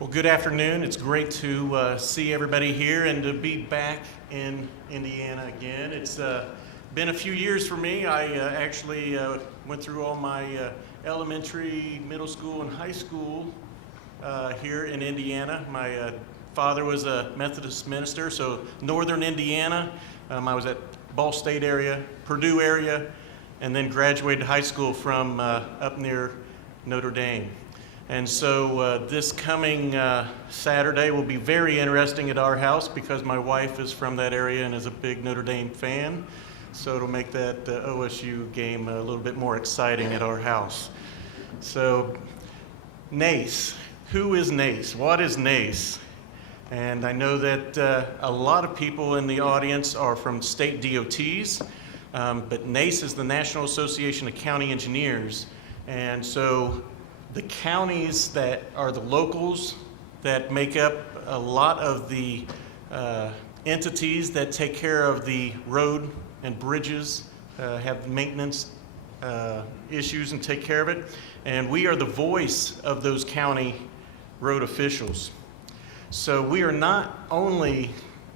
Well, good afternoon. It's great to see everybody here and to be back in Indiana again. It's been a few years for me. I actually went through all my elementary, middle school, and high school here in Indiana. My father was a Methodist minister, so northern Indiana. I was at Ball State area, Purdue area, and then graduated high school from up near Notre Dame. And so this coming Saturday will be very interesting at our house because my wife is from that area and is a big Notre Dame fan. So it'll make that OSU game a little bit more exciting at our house. So NACE, who is NACE? What is NACE? And I know that a lot of people in the audience are from state DOTs, but NACE is the National Association of County Engineers. And so the counties that are the locals that make up a lot of the entities that take care of the road and bridges, have maintenance issues and take care of it. And we are the voice of those county road officials. So we are not only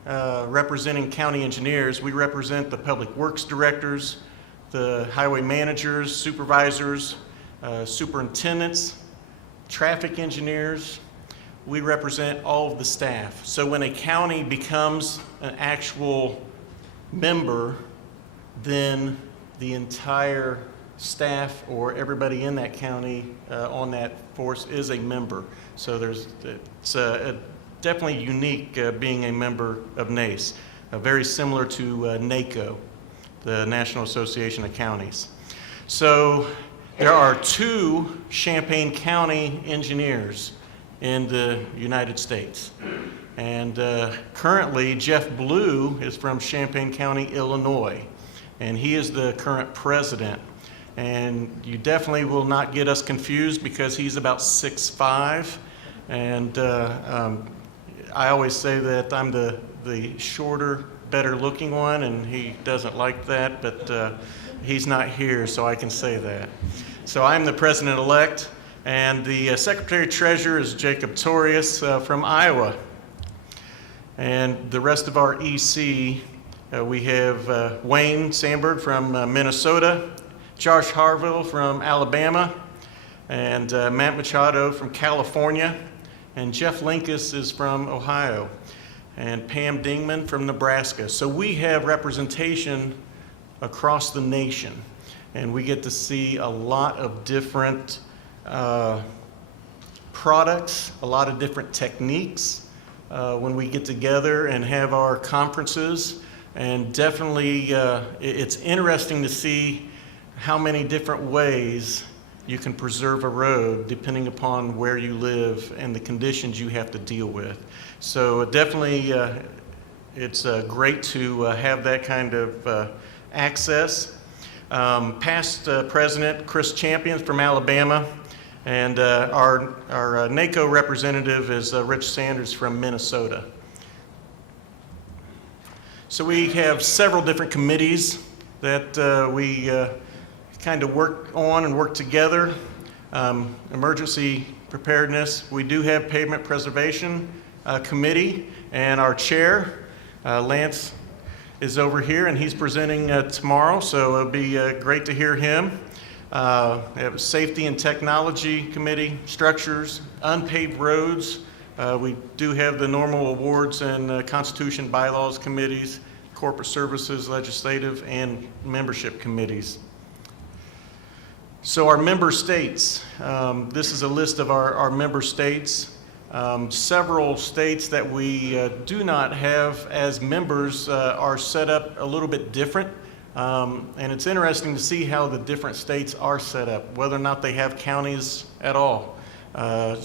representing county engineers, we represent the public works directors, the highway managers, supervisors, superintendents, traffic engineers. We represent all of the staff. So when a county becomes an actual member, then the entire staff or everybody in that county on that force is a member. So it's definitely unique being a member of NACE, very similar to NACO, the National Association of Counties. So there are 2 Champaign County engineers in the United States. And currently, Jeff Blue is from Champaign County, Illinois, and he is the current president. And you definitely will not get us confused because he's about 6'5", and I always say that I'm the shorter, better looking one, and he doesn't like that, but he's not here, so I can say that. So I'm the president-elect, and the secretary-treasurer is Jacob Torius from Iowa. And the rest of our EC, we have Wayne Sandberg from Minnesota, Josh Harville from Alabama, and Matt Machado from California, and Jeff Linkus is from Ohio, and Pam Dingman from Nebraska. So we have representation across the nation, and we get to see a lot of different products, a lot of different techniques when we get together and have our conferences. And definitely it's interesting to see how many different ways you can preserve a road depending upon where you live and the conditions you have to deal with. So definitely it's great to have that kind of access. Past President Chris Champion from Alabama, and our NACO representative is Rich Sanders from Minnesota. So we have several different committees that we kind of work on and work together. Emergency preparedness. We do have Pavement Preservation Committee, and our chair, Lance, is over here, and he's presenting tomorrow, so it'll be great to hear him. We have Safety and Technology Committee, Structures, Unpaved Roads. We do have the normal awards and Constitution Bylaws committees, Corporate Services, Legislative, and membership committees. So our member states, this is a list of our member states. Several states that we do not have as members are set up a little bit different. And it's interesting to see how the different states are set up, whether or not they have counties at all.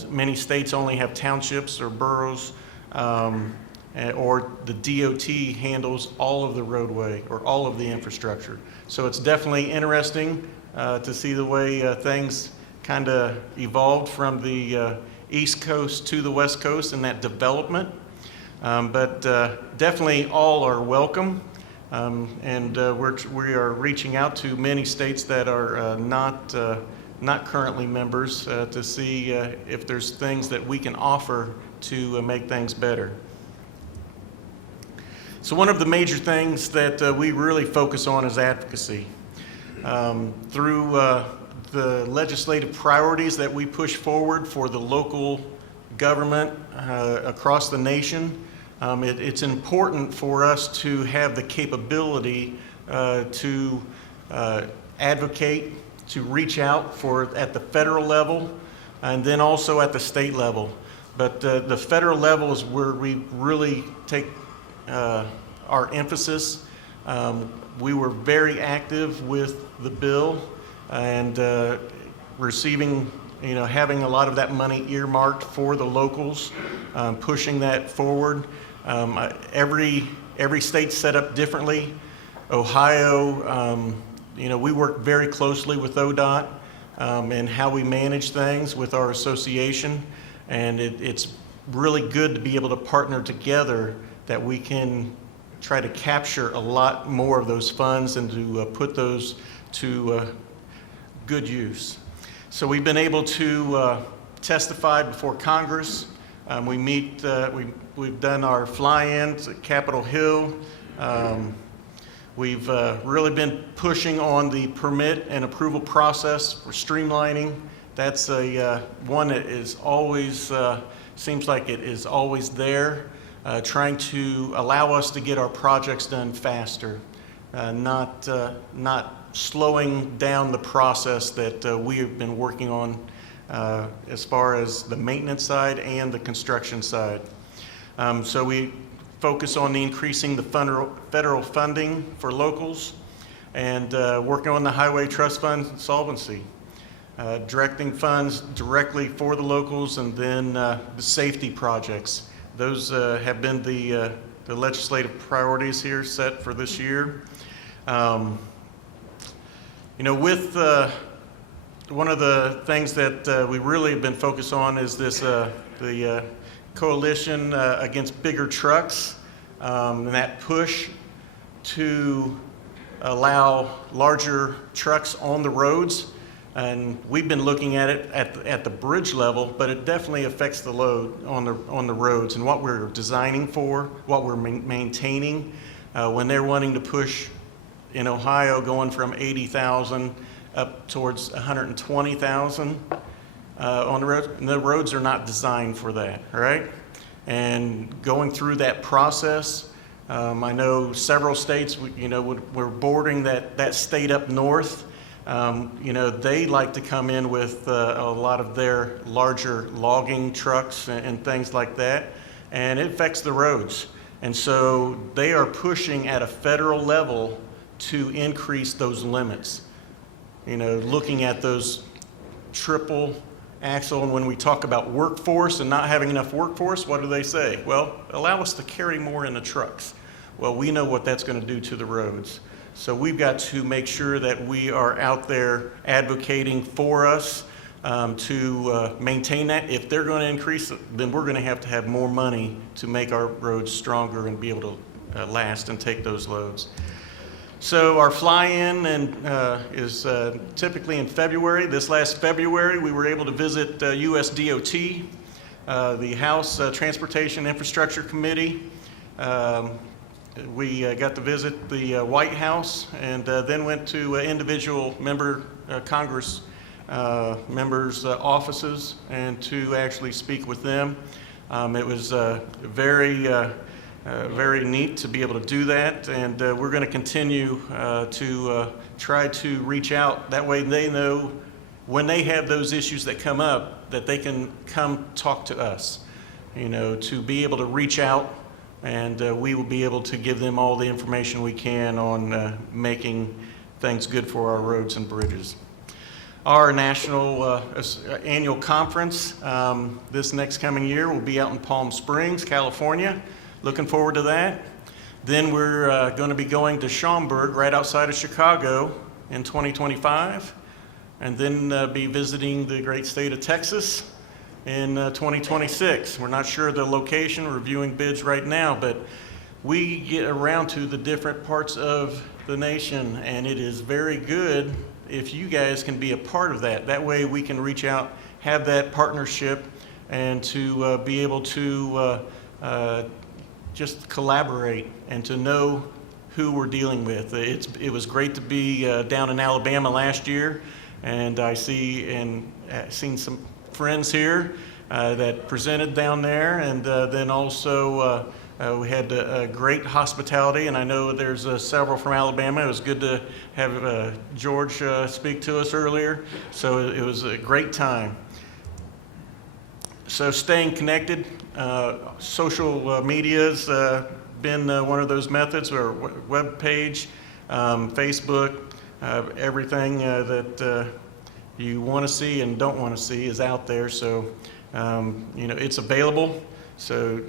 Many states only have townships or boroughs, or the DOT handles all of the roadway or all of the infrastructure. So it's definitely interesting to see the way things kind of evolved from the East Coast to the West Coast and that development. But definitely all are welcome. And we are reaching out to many states that are not not currently members to see if there's things that we can offer to make things better. So one of the major things that we really focus on is advocacy. Through the legislative priorities that we push forward for the local government across the nation, it's important for us to have the capability to advocate, to reach out at the federal level and then also at the state level. But the federal level is where we really take our emphasis. We were very active with the bill and receiving, having a lot of that money earmarked for the locals, pushing that forward. Every state's set up differently. Ohio, we work very closely with ODOT and how we manage things with our association, and it's really good to be able to partner together that we can try to capture a lot more of those funds and to put those to good use. So we've been able to testify before Congress. We've done our fly-ins at Capitol Hill. We've really been pushing on the permit and approval process for streamlining. That's one that is always, seems like it is always there, trying to allow us to get our projects done faster, not slowing down the process that we have been working on as far as the maintenance side and the construction side. So we focus on increasing the federal funding for locals and working on the Highway Trust Fund solvency, directing funds directly for the locals, and then the safety projects. Those have been the legislative priorities here set for this year. With one of the things that we really have been focused on is this the coalition against bigger trucks, and that push to allow larger trucks on the roads. And we've been looking at it at the bridge level, but it definitely affects the load on the roads and what we're designing for, what we're maintaining. When they're wanting to push in Ohio, going from 80,000 up towards 120,000 on the roads, and the roads are not designed for that, right? And going through that process, I know several states, we're bordering that state up north. They like to come in with a lot of their larger logging trucks and things like that, and it affects the roads. And so they are pushing at a federal level to increase those limits. Looking at those triple axle, and when we talk about workforce and not having enough workforce, what do they say? Well, allow us to carry more in the trucks. Well, we know what that's going to do to the roads. So we've got to make sure that we are out there advocating for us to maintain that. If they're going to increase it, then we're going to have more money to make our roads stronger and be able to last and take those loads. So our fly-in is typically in February. This last February, we were able to visit US DOT, the House Transportation Infrastructure Committee. We got to visit the White House, and then went to individual Congress members' offices and to actually speak with them. It was very neat to be able to do that, and we're going to continue to try to reach out. That way they know when they have those issues that come up that they can come talk to us, to be able to reach out, and we will be able to give them all the information we can on making things good for our roads and bridges. Our national annual conference this next coming year will be out in Palm Springs, California. Looking forward to that. Then we're going to be going to Schaumburg, right outside of Chicago, in 2025, and then be visiting the great state of Texas in 2026. We're not sure of the location, reviewing bids right now, but we get around to the different parts of the nation, and it is very good if you guys can be a part of that. That way we can reach out, have that partnership, and to be able to just collaborate and to know who we're dealing with. It was great to be down in Alabama last year, and I seen some friends here that presented down there, and then also we had great hospitality, and I know there's several from Alabama. It was good to have George speak to us earlier, so it was a great time. So staying connected, social media's been one of those methods, or web page, Facebook, everything that you want to see and don't want to see is out there. So it's available. So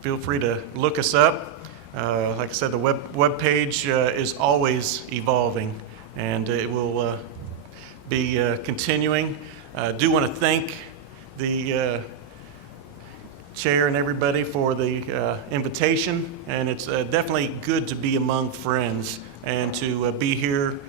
feel free to look us up. Like I said, the web page is always evolving, and it will be continuing. I do want to thank the chair and everybody for the invitation, and it's definitely good to be among friends and to be here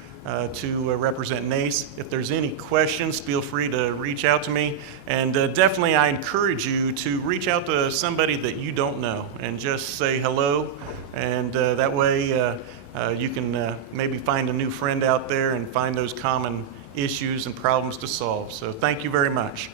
to represent NACE. If there's any questions, feel free to reach out to me, and definitely I encourage you to reach out to somebody that you don't know and just say hello, and that way you can maybe find a new friend out there and find those common issues and problems to solve. So thank you very much.